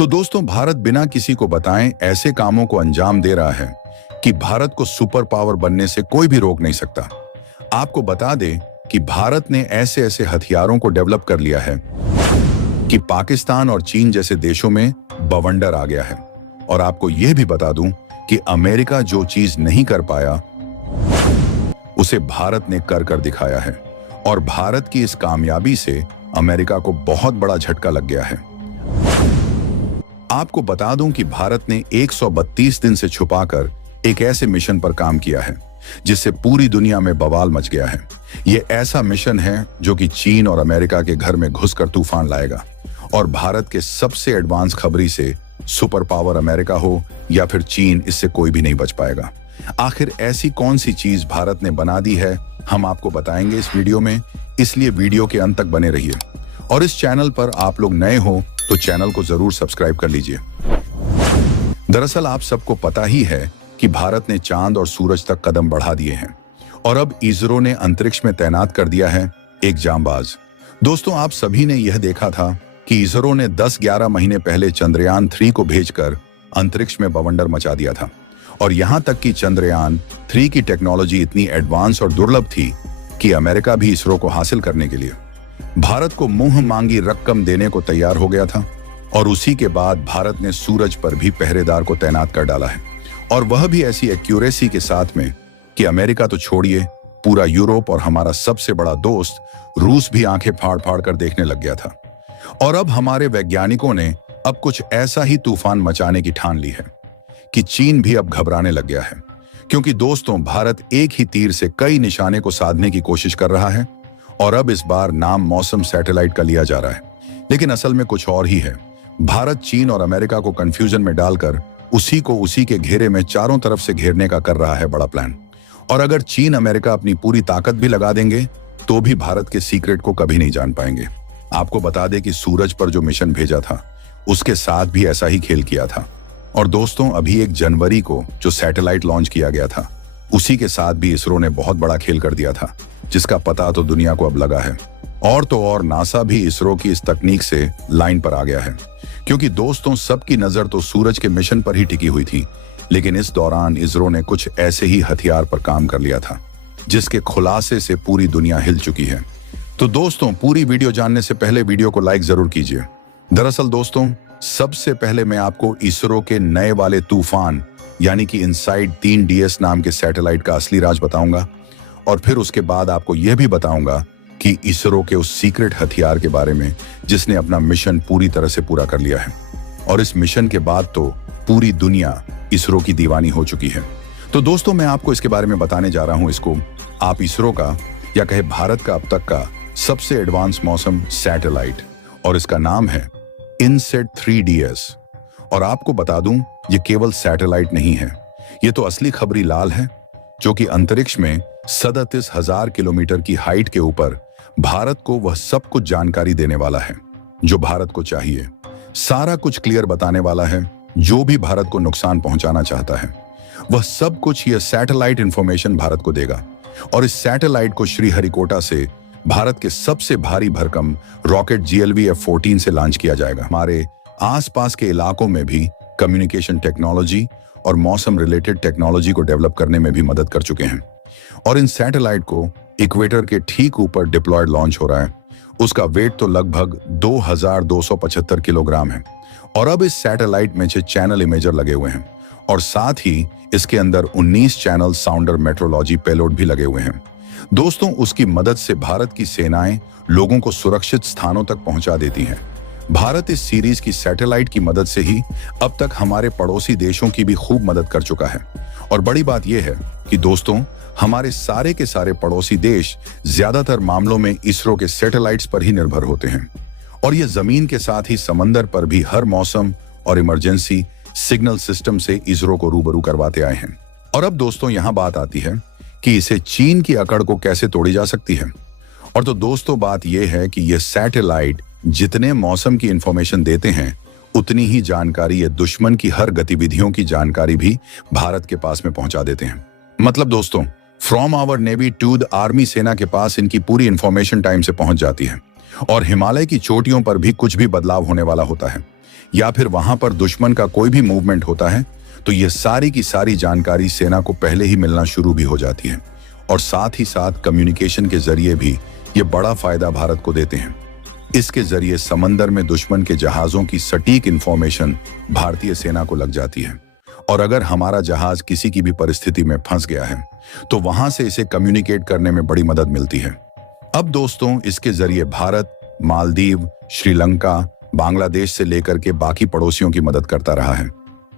तो दोस्तों, भारत बिना किसी को बताएं ऐसे कामों को अंजाम दे रहा है कि भारत को सुपर पावर बनने से कोई भी रोक नहीं सकता। आपको बता दें कि भारत ने ऐसे ऐसे हथियारों को डेवलप कर लिया है कि पाकिस्तान और चीन जैसे देशों में बवंडर आ गया है। और आपको यह भी बता दूं कि अमेरिका जो चीज नहीं कर पाया उसे भारत ने कर दिखाया है। और भारत की इस कामयाबी से अमेरिका को बहुत बड़ा झटका लग गया है। आपको बता दूं कि भारत ने 132 दिन से छुपाकर एक ऐसे मिशन पर काम किया है जिससे पूरी दुनिया में बवाल मच गया है। यह ऐसा मिशन है जो कि चीन और अमेरिका के घर में घुसकर तूफान लाएगा और भारत के सबसे एडवांस खबरी से सुपर पावर अमेरिका हो या फिर चीन, इससे कोई भी नहीं बच पाएगा। आखिर ऐसी कौन सी चीज भारत ने बना दी है, हम आपको बताएंगे इस वीडियो में, इसलिए वीडियो के अंत तक बने रहिए। और इस चैनल पर आप लोग नए हो तो चैनल को जरूर सब्सक्राइब कर लीजिए। दरअसल आप सबको पता ही है कि भारत ने चांद और सूरज तक कदम बढ़ा दिए हैं और अब इसरो ने अंतरिक्ष में तैनात कर दिया है एक जांबाज। दोस्तों, आप सभी ने यह देखा था कि इसरो ने 10-11 महीने पहले चंद्रयान 3 को भेजकर अंतरिक्ष में बवंडर मचा दिया था। और यहां तक कि चंद्रयान 3 की टेक्नोलॉजी इतनी एडवांस और दुर्लभ थी कि अमेरिका भी इसरो को हासिल करने के लिए भारत को मुंह मांगी रकम देने को तैयार हो गया था। और उसी के बाद भारत ने सूरज पर भी पहरेदार को तैनात कर डाला है, और वह भी ऐसी एक्यूरेसी के साथ में कि अमेरिका तो छोड़िए, पूरा यूरोप और हमारा सबसे बड़ा दोस्त रूस भी आंखें फाड़ फाड़ कर देखने लग गया था। और अब हमारे वैज्ञानिकों ने अब कुछ ऐसा ही तूफान मचाने की ठान ली है कि चीन भी अब घबराने लग गया है। क्योंकि दोस्तों, भारत एक ही तीर से कई निशाने को साधने की कोशिश कर रहा है और अब इस बार नाम मौसम सैटेलाइट का लिया जा रहा है। लेकिन असल में कुछ और ही है। भारत चीन और अमेरिका को कंफ्यूजन में डालकर उसी के घेरे में चारों तरफ से घेरने का कर रहा है बड़ा प्लान। और अगर चीन अमेरिका अपनी पूरी ताकत भी लगा देंगे तो भी भारत के सीक्रेट को कभी नहीं जान पाएंगे। आपको बता दें कि सूरज पर जो मिशन भेजा था उसके साथ भी ऐसा ही खेल किया था। और दोस्तों, अभी 1 जनवरी को जो सैटेलाइट लॉन्च किया गया था उसी के साथ भी इसरो ने बहुत बड़ा खेल कर दिया था, जिसका पता तो दुनिया को अब लगा है। और तो और नासा भी इसरो की इस तकनीक से लाइन पर आ गया है। क्योंकि दोस्तों, सबकी नजर तो सूरज के मिशन पर ही टिकी हुई थी, लेकिन इस दौरान इसरो ने कुछ ऐसे ही हथियार पर काम कर लिया था जिसके खुलासे से पूरी दुनिया हिल चुकी है। तो दोस्तों, पूरी वीडियो जानने से पहले वीडियो को लाइक जरूर कीजिए। दरअसल दोस्तों, सबसे पहले मैं आपको इसरो के नए वाले तूफान यानी कि इनसाइड 3DS नाम के सैटेलाइट का असली राज बताऊंगा। और फिर उसके बाद आपको यह भी बताऊंगा कि इसरो के उस सीक्रेट हथियार के बारे में जिसने अपना मिशन पूरी तरह से पूरा कर लिया है। और इस मिशन के बाद तो पूरी दुनिया इसरो की दीवानी हो चुकी है। तो दोस्तों, मैं आपको इसके बारे में बताने जा रहा हूं। इसको आप इसरो का या कहे भारत का अब तक का सबसे एडवांस मौसम सैटेलाइट, और इसका नाम है इनसेट 3DS। और आपको बता दूं, ये केवल सैटेलाइट नहीं है, ये तो असली खबरी लाल है जो कि अंतरिक्ष में 37,000 किलोमीटर की हाइट के ऊपर भारत को वह सब कुछ जानकारी देने वाला है जो भारत को चाहिए। सारा कुछ क्लियर बताने वाला है। जो भी भारत को नुकसान पहुंचाना चाहता है वह सब कुछ यह सैटेलाइट इंफॉर्मेशन भारत को देगा। और इस सैटेलाइट को श्रीहरिकोटा से भारत के सबसे भारी भरकम रॉकेट GLV F-14 से लॉन्च किया जाएगा। हमारे आसपास के इलाकों में भी कम्युनिकेशन टेक्नोलॉजी और मौसम रिलेटेड टेक्नोलॉजी को डेवलप करने में भी मदद कर चुके हैं। और इन सैटेलाइट को इक्वेटर के ठीक ऊपर डिप्लॉयड लॉन्च हो रहा है। उसका वेट तो लगभग 2275 किलोग्राम है। और अब इस सैटेलाइट में 6 चैनल इमेजर लगे हुए हैं और साथ ही इसके अंदर 19 चैनल साउंडर मेट्रोलॉजी पेलोड भी लगे हुए हैं। दोस्तों, उसकी मदद से भारत की सेनाएं लोगों को सुरक्षित स्थानों तक पहुंचा देती हैं। भारत इस सीरीज की सैटेलाइट की मदद से ही अब तक हमारे पड़ोसी देशों की भी खूब मदद कर चुका है। और बड़ी बात यह है कि दोस्तों, हमारे सारे के सारे पड़ोसी देश ज्यादातर मामलों में इसरो के सैटेलाइट्स पर ही निर्भर होते हैं। और ये जमीन के साथ ही समंदर पर भी हर मौसम और इमरजेंसी सिग्नल सिस्टम से इसरो को रूबरू करवाते आए हैं। और अब दोस्तों, यहां बात आती है कि इसे चीन की अकड़ को कैसे तोड़ी जा सकती है। और तो दोस्तों, बात यह है कि यह सैटेलाइट जितने मौसम की इंफॉर्मेशन देते हैं उतनी ही जानकारी ये दुश्मन की हर गतिविधियों की जानकारी भी भारत के पास में पहुंचा देते हैं। मतलब दोस्तों, from our navy to the army, सेना के पास इनकी पूरी इंफॉर्मेशन टाइम से पहुंच जाती है। और हिमालय की चोटियों पर भी कुछ भी बदलाव होने वाला होता है या फिर वहां पर दुश्मन का कोई भी मूवमेंट होता है तो ये सारी की सारी जानकारी सेना को पहले ही मिलना शुरू भी हो जाती है और साथ ही साथ कम्युनिकेशन के जरिए भी ये बड़ा फायदा भारत को देते हैं। इसके जरिए समंदर में दुश्मन के जहाजों की सटीक इंफॉर्मेशन भारतीय सेना को लग जाती है और अगर हमारा जहाज किसी की भी परिस्थिति में फंस गया है तो वहां से इसे कम्युनिकेट करने में बड़ी मदद मिलती है। अब दोस्तों, इसके जरिए भारत मालदीव, श्रीलंका, बांग्लादेश से लेकर के बाकी पड़ोसियों की मदद करता रहा है।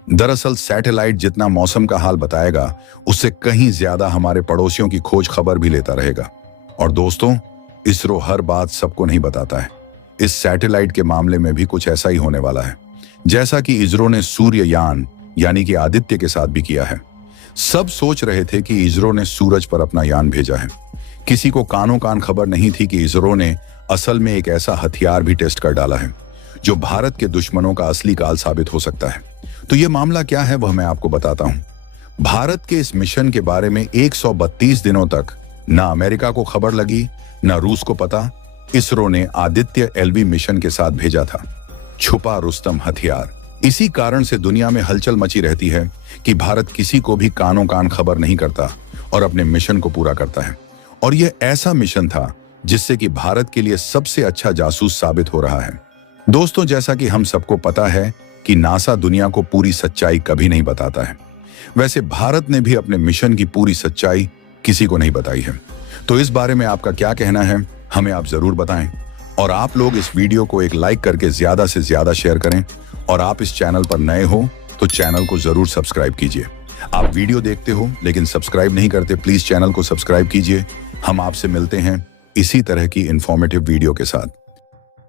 दरअसल सैटेलाइट जितना मौसम का हाल बताएगा उससे कहीं ज्यादा हमारे पड़ोसियों की खोज खबर भी लेता रहेगा। और दोस्तों, इसरो हर बात सबको नहीं बताता है। इस सैटेलाइट के मामले में भी कुछ ऐसा ही होने वाला है जैसा कि इसरो ने सूर्ययान यानी कि आदित्य के साथ भी किया है। सब सोच रहे थे कि इसरो ने सूरज पर अपना यान भेजा है। किसी को कानों कान खबर नहीं थी कि इसरो ने असल में एक ऐसा हथियार भी टेस्ट कर डाला है जो भारत के दुश्मनों का असली काल साबित हो सकता है। तो ये मामला क्या है वह मैं आपको बताता हूं। भारत के इस मिशन के बारे में 132 दिनों तक ना अमेरिका को खबर लगी ना रूस को पता। इसरो ने आदित्य LV मिशन के साथ भेजा था छुपा रुस्तम हथियार। इसी कारण से दुनिया में हलचल मची रहती है कि भारत किसी को भी कानों कान खबर नहीं करता और अपने मिशन को पूरा करता है। और यह ऐसा मिशन था जिससे कि भारत के लिए सबसे अच्छा जासूस साबित हो रहा है। दोस्तों, जैसा कि हम सबको पता है कि नासा दुनिया को पूरी सच्चाई कभी नहीं बताता है, वैसे भारत ने भी अपने मिशन की पूरी सच्चाई किसी को नहीं बताई है। तो इस बारे में आपका क्या कहना है हमें आप जरूर बताएं और आप लोग इस वीडियो को एक लाइक करके ज्यादा से ज्यादा शेयर करें और आप इस चैनल पर नए हो तो चैनल को जरूर सब्सक्राइब कीजिए। आप वीडियो देखते हो लेकिन सब्सक्राइब नहीं करते, प्लीज चैनल को सब्सक्राइब कीजिए। हम आपसे मिलते हैं इसी तरह की इंफॉर्मेटिव वीडियो के साथ।